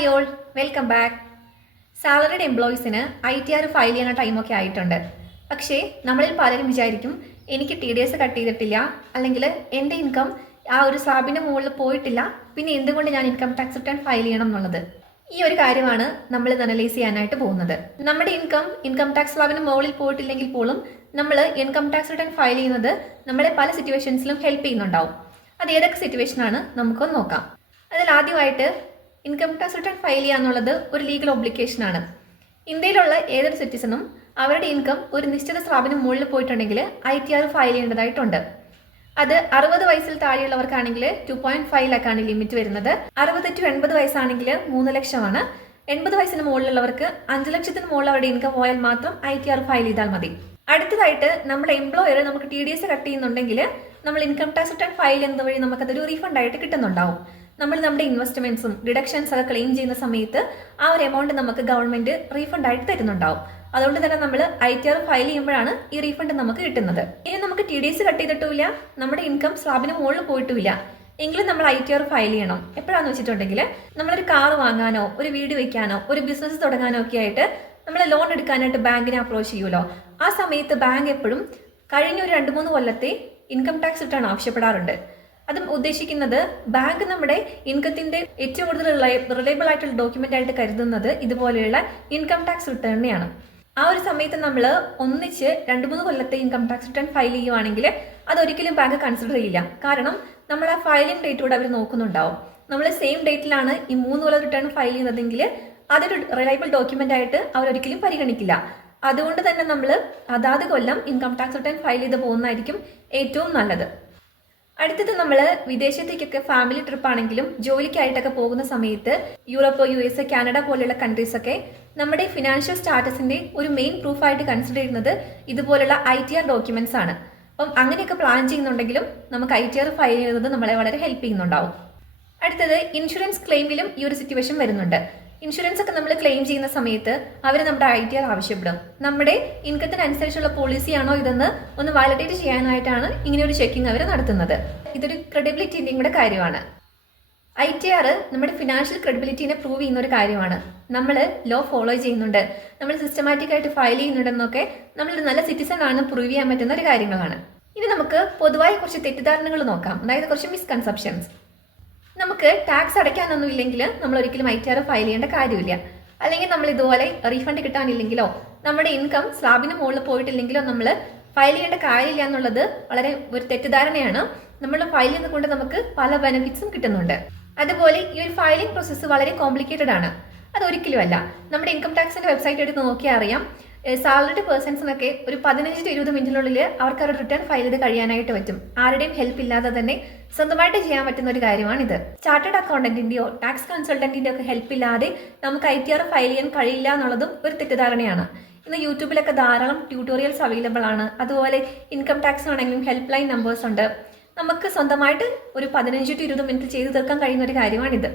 Hi all welcome back salaried എംപ്ലോയീസിന് I T R file ചെയ്യുന്ന ടൈമൊക്കെ ആയിട്ടുണ്ട്. പക്ഷേ നമ്മളിൽ പലരും വിചാരിക്കും എനിക്ക് ടി ഡി എസ് കട്ട് ചെയ്തിട്ടില്ല അല്ലെങ്കിൽ എന്റെ ഇൻകം ആ ഒരു സ്ലാബിന്റെ മുകളിൽ പോയിട്ടില്ല പിന്നെ എന്തുകൊണ്ട് ഞാൻ ഇൻകം ടാക്സ് റിട്ടേൺ ഫയൽ ചെയ്യണം എന്നുള്ളത്? ഈ ഒരു കാര്യമാണ് നമ്മൾ ഇത് അനലൈസ് ചെയ്യാനായിട്ട് പോകുന്നത്. നമ്മുടെ ഇൻകം ഇൻകം ടാക്സ് സ്ലാബിന് മുകളിൽ പോയിട്ടില്ലെങ്കിൽ പോലും നമ്മൾ ഇൻകം ടാക്സ് റിട്ടേൺ ഫയൽ ചെയ്യുന്നത് നമ്മളെ പല സിറ്റുവേഷൻസിലും ഹെൽപ്പ് ചെയ്യുന്നുണ്ടാവും. അത് ഏതൊക്കെ സിറ്റുവേഷനാണ് നമുക്കൊന്ന് നോക്കാം. അതിൽ ആദ്യമായിട്ട് ഇൻകം ടാക്സ് റിട്ടേൺ ഫയൽ ചെയ്യുക എന്നുള്ളത് ഒരു ലീഗൽ ഒബ്ലിക്കേഷൻ ആണ്. ഇന്ത്യയിലുള്ള ഏതൊരു സിറ്റിസണും അവരുടെ ഇൻകം ഒരു നിശ്ചിത സ്ലാബിന് മുകളിൽ പോയിട്ടുണ്ടെങ്കിൽ ഐ ടി ആർ ഫയൽ ചെയ്യേണ്ടതായിട്ടുണ്ട്. അത് അറുപത് വയസ്സിൽ താഴെയുള്ളവർക്കാണെങ്കിൽ ടു പോയിന്റ് ഫൈവ് ലാക്കാണ് ലിമിറ്റ് വരുന്നത്. അറുപത് ടു എൺപത് വയസ്സാണെങ്കിൽ മൂന്ന് ലക്ഷമാണ്. എൺപത് വയസ്സിന് മുകളിലുള്ളവർക്ക് അഞ്ച് ലക്ഷത്തിന് മുകളിൽ അവരുടെ ഇൻകം പോയാൽ മാത്രം ഐ ടി ആർ ഫയൽ ചെയ്താൽ മതി. അടുത്തതായിട്ട് നമ്മുടെ എംപ്ലോയർ നമുക്ക് ടി ഡി എസ് കട്ട് ചെയ്യുന്നുണ്ടെങ്കിൽ നമ്മൾ ഇൻകം ടാക്സ് റിട്ടേൺ ഫയൽ ചെയ്യുന്നത് വഴി നമുക്കതൊരു റീഫണ്ട് ആയിട്ട് കിട്ടുന്നുണ്ടാവും. നമ്മൾ നമ്മുടെ ഇൻവെസ്റ്റ്മെന്റ്സും ഡിഡക്ഷൻസ് ഒക്കെ ക്ലെയിം ചെയ്യുന്ന സമയത്ത് ആ ഒരു എമൗണ്ട് നമുക്ക് ഗവൺമെന്റ് റീഫണ്ട് ആയിട്ട് തരുന്നുണ്ടാവും. അതുകൊണ്ട് തന്നെ നമ്മൾ ഐ ടി ആർ ഫയൽ ചെയ്യുമ്പോഴാണ് ഈ റീഫണ്ട് നമുക്ക് കിട്ടുന്നത്. ഇനി നമുക്ക് ടി ഡി എസ് കട്ട് ചെയ്തിട്ടില്ല നമ്മുടെ ഇൻകം സ്ലാബിന് മുകളിൽ പോയിട്ടില്ല എങ്കിലും നമ്മൾ ഐ ടി ആർ ഫയൽ ചെയ്യണം. എപ്പോഴാന്ന് വെച്ചിട്ടുണ്ടെങ്കിൽ നമ്മളൊരു കാർ വാങ്ങാനോ ഒരു വീട് വെക്കാനോ ഒരു ബിസിനസ് തുടങ്ങാനോ ഒക്കെ ആയിട്ട് നമ്മൾ ലോൺ എടുക്കാനായിട്ട് ബാങ്കിനെ അപ്രോച്ച് ചെയ്യുമല്ലോ. ആ സമയത്ത് ബാങ്ക് എപ്പോഴും കഴിഞ്ഞ ഒരു രണ്ട് മൂന്ന് കൊല്ലത്തെ ഇൻകം ടാക്സ് റിട്ടേൺ ആവശ്യപ്പെടാറുണ്ട്. അതും ഉദ്ദേശിക്കുന്നത് ബാങ്ക് നമ്മുടെ ഇൻകത്തിന്റെ ഏറ്റവും കൂടുതൽ റിലയബിൾ ആയിട്ടുള്ള ഡോക്യുമെന്റ് ആയിട്ട് കരുതുന്നത് ഇതുപോലെയുള്ള ഇൻകം ടാക്സ് റിട്ടേണിനെയാണ് ആ ഒരു സമയത്ത് നമ്മൾ ഒന്നിച്ച് രണ്ട് മൂന്ന് കൊല്ലത്തെ ഇൻകം ടാക്സ് റിട്ടേൺ ഫയൽ ചെയ്യുവാണെങ്കിൽ അതൊരിക്കലും ബാങ്ക് കൺസിഡർ ചെയ്യില്ല. കാരണം നമ്മൾ ആ ഫയലിംഗ് ഡേറ്റ് കൂടെ അവർ നോക്കുന്നുണ്ടാവും. നമ്മൾ സെയിം ഡേറ്റിലാണ് ഈ മൂന്ന് കൊല്ലം റിട്ടേൺ ഫയൽ ചെയ്യുന്നതെങ്കിൽ അതൊരു റിലയബിൾ ഡോക്യുമെന്റ് ആയിട്ട് അവരൊരിക്കലും പരിഗണിക്കില്ല. അതുകൊണ്ട് തന്നെ നമ്മൾ അതാത് കൊല്ലം ഇൻകം ടാക്സ് റിട്ടേൺ ഫയൽ ചെയ്ത് പോകുന്നതായിരിക്കും ഏറ്റവും നല്ലത്. അടുത്തത് നമ്മൾ വിദേശത്തേക്കൊക്കെ ഫാമിലി ട്രിപ്പ് ആണെങ്കിലും ജോലിക്കായിട്ടൊക്കെ പോകുന്ന സമയത്ത് യൂറോപ്പ് യു എസ് കാനഡ പോലെയുള്ള കൺട്രീസ് ഒക്കെ നമ്മുടെ ഫിനാൻഷ്യൽ സ്റ്റാറ്റസിന്റെ ഒരു മെയിൻ പ്രൂഫായിട്ട് കൺസിഡർ ചെയ്യുന്നത് ഇതുപോലുള്ള ഐ ടി ആർ ഡോക്യുമെന്റ്സ് ആണ്. അപ്പം അങ്ങനെയൊക്കെ പ്ലാൻ ചെയ്യുന്നുണ്ടെങ്കിലും നമുക്ക് ഐ ടി ആർ ഫയൽ ചെയ്യുന്നത് നമ്മളെ വളരെ ഹെൽപ്പ് ചെയ്യുന്നുണ്ടാവും. അടുത്തത് ഇൻഷുറൻസ് ക്ലെയിമിലും ഈ ഒരു സിറ്റുവേഷൻ വരുന്നുണ്ട്. ഇൻഷുറൻസ് ഒക്കെ നമ്മൾ ക്ലെയിം ചെയ്യുന്ന സമയത്ത് അവർ നമ്മുടെ ഐ ടി ആർ ആവശ്യപ്പെടും. നമ്മുടെ ഇൻകത്തിനനുസരിച്ചുള്ള പോളിസിയാണോ ഇതെന്ന് ഒന്ന് വാലിഡേറ്റ് ചെയ്യാനായിട്ടാണ് ഇങ്ങനെ ഒരു ചെക്കിംഗ് അവർ നടത്തുന്നത്. ഇതൊരു ക്രെഡിബിലിറ്റിന്റെയും കൂടെ കാര്യമാണ്. ഐ ടി ആർ നമ്മുടെ ഫിനാൻഷ്യൽ ക്രെഡിബിലിറ്റിനെ പ്രൂവ് ചെയ്യുന്ന ഒരു കാര്യമാണ്. നമ്മൾ ലോ ഫോളോ ചെയ്യുന്നുണ്ട്. നമ്മൾ സിസ്റ്റമാറ്റിക് ആയിട്ട് ഫയൽ ചെയ്യുന്നുണ്ടെന്നൊക്കെ നമ്മളൊരു നല്ല സിറ്റിസൺ ആണെന്ന് പ്രൂവ് ചെയ്യാൻ പറ്റുന്ന ഒരു കാര്യങ്ങളാണ്. ഇനി നമുക്ക് പൊതുവായി കുറച്ച് തെറ്റിദ്ധാരണകൾ നോക്കാം. അതായത് കുറച്ച് മിസ്കൺസെപ്ഷൻസ് നമുക്ക് ടാക്സ് അടയ്ക്കാനൊന്നും ഇല്ലെങ്കിൽ നമ്മൾ ഒരിക്കലും ഐ ടി ആർ ഫയൽ ചെയ്യേണ്ട കാര്യമില്ല. അല്ലെങ്കിൽ നമ്മൾ ഇതുപോലെ റീഫണ്ട് കിട്ടാനില്ലെങ്കിലോ നമ്മുടെ ഇൻകം സ്ലാബിന് മുകളിൽ പോയിട്ടില്ലെങ്കിലോ നമ്മൾ ഫയൽ ചെയ്യേണ്ട കാര്യമില്ല എന്നുള്ളത് വളരെ ഒരു തെറ്റിദ്ധാരണയാണ്. നമ്മൾ ഫയൽ ചെയ്യുന്നത് കൊണ്ട് നമുക്ക് പല ബെനിഫിറ്റ്സും കിട്ടുന്നുണ്ട്. അതുപോലെ ഈ ഒരു ഫയലിംഗ് പ്രോസസ്സ് വളരെ കോംപ്ലിക്കേറ്റഡ് ആണ്. അതൊരിക്കലും അല്ല നമ്മുടെ ഇൻകം ടാക്സിന്റെ വെബ്സൈറ്റ് എടുത്ത് നോക്കിയാൽ അറിയാം. സാലറിഡ് പേഴ്സൺസിനൊക്കെ ഒരു പതിനഞ്ച് ടു ഇരുപത് മിനിറ്റിനുള്ളിൽ അവർക്ക് അവരുടെ റിട്ടേൺ ഫയൽ ചെയ്ത് കഴിയാനായിട്ട് പറ്റും. ആരുടെയും ഹെൽപ്പ് ഇല്ലാതെ തന്നെ സ്വന്തമായിട്ട് ചെയ്യാൻ പറ്റുന്ന ഒരു കാര്യമാണിത്. ചാർട്ടേഡ് അക്കൗണ്ടന്റിന്റെയോ ടാക്സ് കൺസൾട്ടന്റിന്റെയോ ഒക്കെ ഹെൽപ്പ് ഇല്ലാതെ നമുക്ക് ഐ ടി ആർ ഫയൽ ചെയ്യാൻ കഴിയില്ല എന്നുള്ളതും ഒരു തെറ്റിദ്ധാരണയാണ്. ഇന്ന് യൂട്യൂബിലൊക്കെ ധാരാളം ട്യൂട്ടോറിയൽസ് അവൈലബിൾ ആണ്. അതുപോലെ ഇൻകം ടാക്സ് ആണെങ്കിലും ഹെൽപ്പ് ലൈൻ നമ്പേഴ്സ് ഉണ്ട്. നമുക്ക് സ്വന്തമായിട്ട് ഒരു പതിനഞ്ച് ടു ഇരുപത് മിനിറ്റ് ചെയ്തു തീർക്കാൻ കഴിയുന്ന ഒരു കാര്യമാണിത്.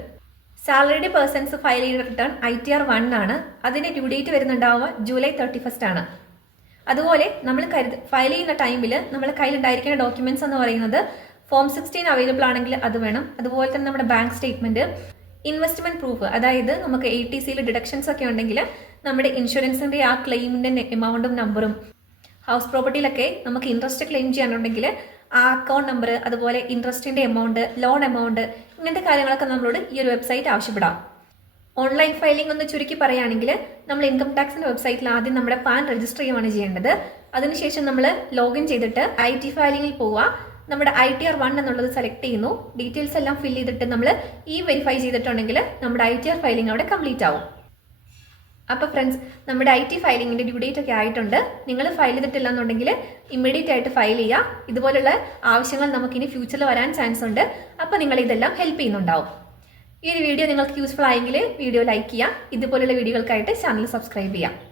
സാലറിഡ് പേഴ്സൺസ് ഫയൽ ചെയ്ത return I T R one ആണ്. അതിന്റെ ഡ്യൂ ഡേറ്റ് വരുന്നുണ്ടാവുക ജൂലൈ തേർട്ടി ഫസ്റ്റ് ആണ്. അതുപോലെ നമ്മൾ കരുത് ഫയൽ ചെയ്യുന്ന ടൈമിൽ നമ്മുടെ കയ്യിലുണ്ടായിരിക്കുന്ന ഡോക്യുമെന്റ്സ് എന്ന് പറയുന്നത് ഫോം സിക്സ്റ്റീൻ അവൈലബിൾ ആണെങ്കിൽ അത് വേണം. അതുപോലെ തന്നെ നമ്മുടെ ബാങ്ക് സ്റ്റേറ്റ്മെന്റ് ഇൻവെസ്റ്റ്മെന്റ് പ്രൂഫ് അതായത് നമുക്ക് എ ടി സിയിൽ ഡിഡക്ഷൻസ് ഒക്കെ ഉണ്ടെങ്കിൽ നമ്മുടെ ഇൻഷുറൻസിന്റെ ആ ക്ലെയിമിന്റെ എമൗണ്ടും നമ്പറും ഹൗസ് പ്രോപ്പർട്ടിയിലൊക്കെ നമുക്ക് ഇൻട്രസ്റ്റ് ക്ലെയിം ചെയ്യാനുണ്ടെങ്കിൽ ആ അക്കൗണ്ട് നമ്പർ അതുപോലെ ഇൻട്രസ്റ്റിന്റെ എമൗണ്ട് ലോൺ എമൗണ്ട് ഇങ്ങനത്തെ കാര്യങ്ങളൊക്കെ നമ്മളോട് ഈ ഒരു വെബ്സൈറ്റ് ആവശ്യപ്പെടാം. ഓൺലൈൻ ഫയലിംഗ് ഒന്ന് ചുരുക്കി പറയുകയാണെങ്കിൽ നമ്മൾ ഇൻകം ടാക്സിന്റെ വെബ്സൈറ്റിൽ ആദ്യം നമ്മുടെ പാൻ രജിസ്റ്റർ ചെയ്യുകയാണ് ചെയ്യേണ്ടത്. അതിനുശേഷം നമ്മൾ ലോഗിൻ ചെയ്തിട്ട് ഐ ടി ഫയലിംഗിൽ പോവുക. നമ്മുടെ ഐ ടി ആർ വൺ എന്നുള്ളത് സെലക്ട് ചെയ്യുന്നു. ഡീറ്റെയിൽസ് എല്ലാം ഫിൽ ചെയ്തിട്ട് നമ്മൾ ഈ വെരിഫൈ ചെയ്തിട്ടുണ്ടെങ്കിൽ നമ്മുടെ ഐ ടി ആർ ഫയലിംഗ് അവിടെ കംപ്ലീറ്റ് ആവും. അപ്പോൾ ഫ്രണ്ട്സ് നമ്മുടെ ഐ ടി ഫയലിങ്ങിന്റെ ഡ്യൂ ഡേറ്റ് ഒക്കെ ആയിട്ടുണ്ട്. നിങ്ങൾ ഫയൽ ചെയ്തിട്ടില്ല എന്നുണ്ടെങ്കിൽ ഇമ്മീഡിയറ്റ് ആയിട്ട് ഫയൽ ചെയ്യുക ഇതുപോലുള്ള ആവശ്യങ്ങൾ നമുക്കിനി ഫ്യൂച്ചറിൽ വരാൻ ചാൻസ് ഉണ്ട്. അപ്പോൾ നിങ്ങൾ ഇതെല്ലാം ഹെൽപ്പ് ചെയ്യുന്നുണ്ടാവും. ഈ ഒരു വീഡിയോ നിങ്ങൾക്ക് യൂസ്ഫുൾ ആയെങ്കിൽ വീഡിയോ ലൈക്ക് ചെയ്യുക ഇതുപോലുള്ള വീഡിയോകൾക്കായിട്ട് ചാനൽ സബ്സ്ക്രൈബ് ചെയ്യുക